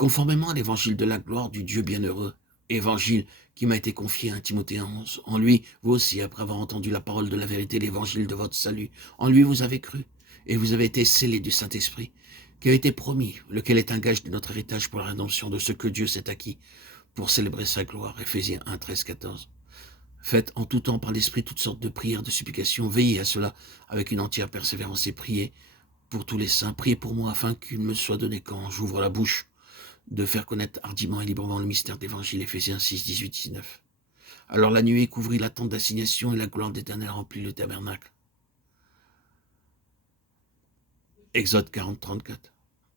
Conformément à l'évangile de la gloire du Dieu bienheureux, évangile qui m'a été confié à Timothée 11, en lui, vous aussi, après avoir entendu la parole de la vérité, l'évangile de votre salut, en lui vous avez cru, et vous avez été scellés du Saint-Esprit, qui a été promis, lequel est un gage de notre héritage pour la rédemption de ce que Dieu s'est acquis, pour célébrer sa gloire. Éphésiens 1, 13, 14. Faites en tout temps par l'Esprit toutes sortes de prières, de supplications, veillez à cela avec une entière persévérance et priez pour tous les saints, priez pour moi afin qu'il me soit donné quand j'ouvre la bouche de faire connaître hardiment et librement le mystère de l'Évangile, Éphésiens 6, 18, 19. Alors la nuée couvrit la tente d'assignation et la gloire d'Éternel remplit le tabernacle. Exode 40, 34.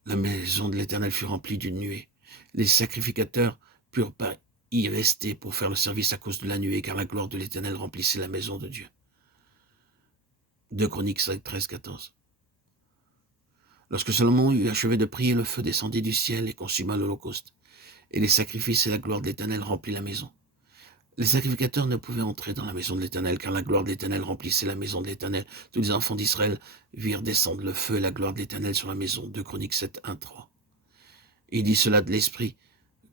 La maison de l'Éternel fut remplie d'une nuée. Les sacrificateurs purent pas y rester pour faire le service à cause de la nuée, car la gloire de l'Éternel remplissait la maison de Dieu. 2 Chroniques 5, 13, 14. Lorsque Salomon eut achevé de prier, le feu descendit du ciel et consuma l'holocauste. Et les sacrifices et la gloire de l'Éternel remplit la maison. Les sacrificateurs ne pouvaient entrer dans la maison de l'Éternel, car la gloire de l'Éternel remplissait la maison de l'Éternel. Tous les enfants d'Israël virent descendre le feu et la gloire de l'Éternel sur la maison. 2 Chroniques 7, 1, 3. Il dit cela de l'Esprit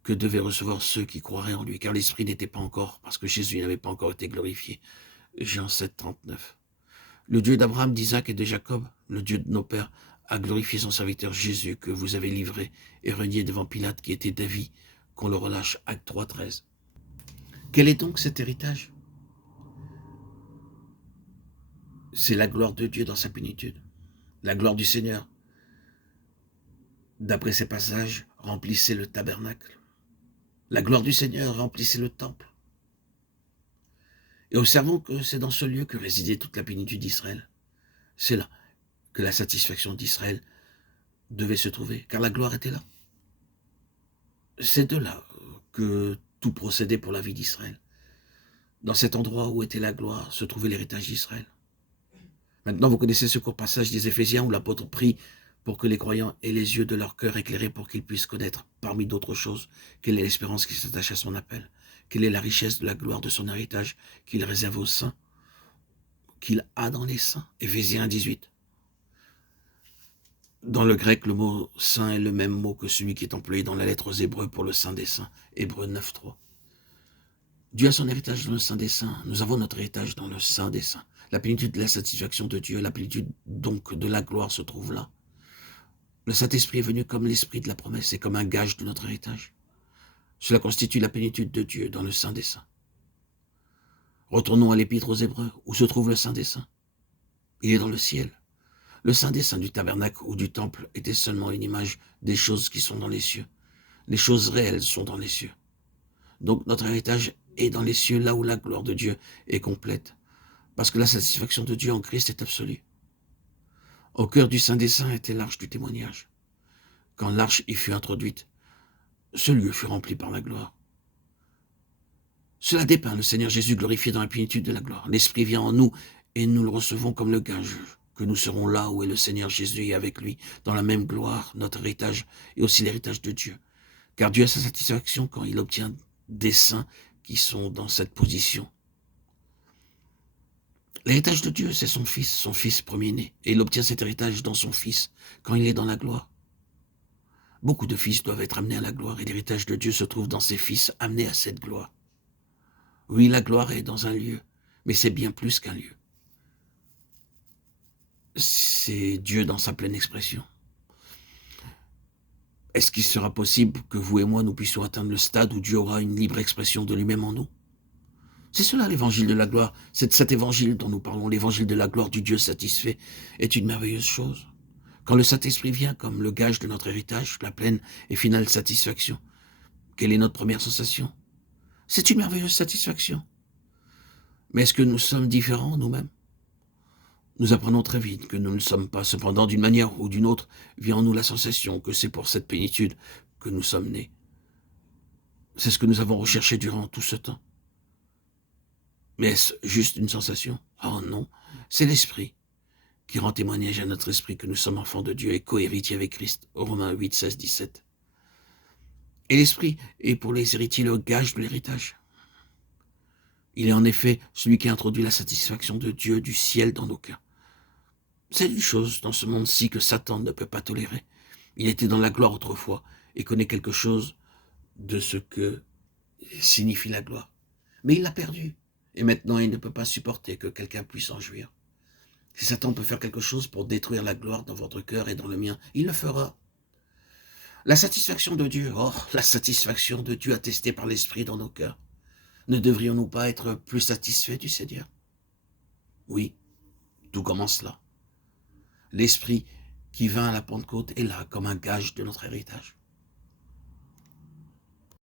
que devaient recevoir ceux qui croiraient en lui, car l'Esprit n'était pas encore, parce que Jésus n'avait pas encore été glorifié. Jean 7, 39. Le Dieu d'Abraham, d'Isaac et de Jacob, le Dieu de nos pères, a glorifié son serviteur Jésus, que vous avez livré et renié devant Pilate, qui était d'avis qu'on le relâche. Acte 3, 13. Quel est donc cet héritage? C'est la gloire de Dieu dans sa plénitude. La gloire du Seigneur, d'après ces passages, remplissait le tabernacle. La gloire du Seigneur remplissait le temple. Et observons que c'est dans ce lieu que résidait toute la plénitude d'Israël. C'est là que la satisfaction d'Israël devait se trouver, car la gloire était là. C'est de là que tout procédait pour la vie d'Israël. Dans cet endroit où était la gloire se trouvait l'héritage d'Israël. Maintenant, vous connaissez ce court passage des Éphésiens où l'apôtre prie pour que les croyants aient les yeux de leur cœur éclairés pour qu'ils puissent connaître, parmi d'autres choses, quelle est l'espérance qui s'attache à son appel, quelle est la richesse de la gloire de son héritage qu'il réserve aux saints, qu'il a dans les saints. Éphésiens 18. Dans le grec, le mot saint est le même mot que celui qui est employé dans la lettre aux Hébreux pour le saint des saints, Hébreux 9, 3. Dieu a son héritage dans le Saint des Saints. Nous avons notre héritage dans le Saint des Saints. La plénitude de la satisfaction de Dieu, la plénitude donc de la gloire se trouve là. Le Saint-Esprit est venu comme l'Esprit de la promesse et comme un gage de notre héritage. Cela constitue la plénitude de Dieu dans le Saint des Saints. Retournons à l'Épître aux Hébreux, où se trouve le Saint des Saints. Il est dans le ciel. Le Saint des Saints du tabernacle ou du temple était seulement une image des choses qui sont dans les cieux. Les choses réelles sont dans les cieux. Donc notre héritage est dans les cieux, là où la gloire de Dieu est complète, parce que la satisfaction de Dieu en Christ est absolue. Au cœur du Saint des Saints était l'arche du témoignage. Quand l'arche y fut introduite, ce lieu fut rempli par la gloire. Cela dépeint le Seigneur Jésus glorifié dans la plénitude de la gloire. L'Esprit vient en nous et nous le recevons comme le gage que nous serons là où est le Seigneur Jésus et avec lui, dans la même gloire, notre héritage et aussi l'héritage de Dieu. Car Dieu a sa satisfaction quand il obtient des saints qui sont dans cette position. L'héritage de Dieu, c'est son fils premier-né. Et il obtient cet héritage dans son fils, quand il est dans la gloire. Beaucoup de fils doivent être amenés à la gloire, et l'héritage de Dieu se trouve dans ses fils amenés à cette gloire. Oui, la gloire est dans un lieu, mais c'est bien plus qu'un lieu. C'est Dieu dans sa pleine expression. Est-ce qu'il sera possible que vous et moi, nous puissions atteindre le stade où Dieu aura une libre expression de lui-même en nous? C'est cela l'évangile de la gloire. C'est cet évangile dont nous parlons, l'évangile de la gloire du Dieu satisfait, est une merveilleuse chose. Quand le Saint-Esprit vient comme le gage de notre héritage, la pleine et finale satisfaction, quelle est notre première sensation? C'est une merveilleuse satisfaction. Mais est-ce que nous sommes différents nous-mêmes? Nous apprenons très vite que nous ne le sommes pas. Cependant, d'une manière ou d'une autre, vient en nous la sensation que c'est pour cette plénitude que nous sommes nés. C'est ce que nous avons recherché durant tout ce temps. Mais est-ce juste une sensation? Oh non, c'est l'Esprit qui rend témoignage à notre esprit que nous sommes enfants de Dieu et co-héritiers avec Christ. Romains 8, 16, 17. Et l'Esprit est pour les héritiers le gage de l'héritage. Il est en effet celui qui introduit la satisfaction de Dieu du ciel dans nos cœurs. C'est une chose dans ce monde-ci que Satan ne peut pas tolérer. Il était dans la gloire autrefois, et connaît quelque chose de ce que signifie la gloire. Mais il l'a perdu. Et maintenant, il ne peut pas supporter que quelqu'un puisse en jouir. Si Satan peut faire quelque chose pour détruire la gloire dans votre cœur et dans le mien, il le fera. La satisfaction de Dieu, oh, la satisfaction de Dieu attestée par l'Esprit dans nos cœurs. Ne devrions-nous pas être plus satisfaits du Seigneur? Oui, tout commence là. L'Esprit qui vint à la Pentecôte est là comme un gage de notre héritage.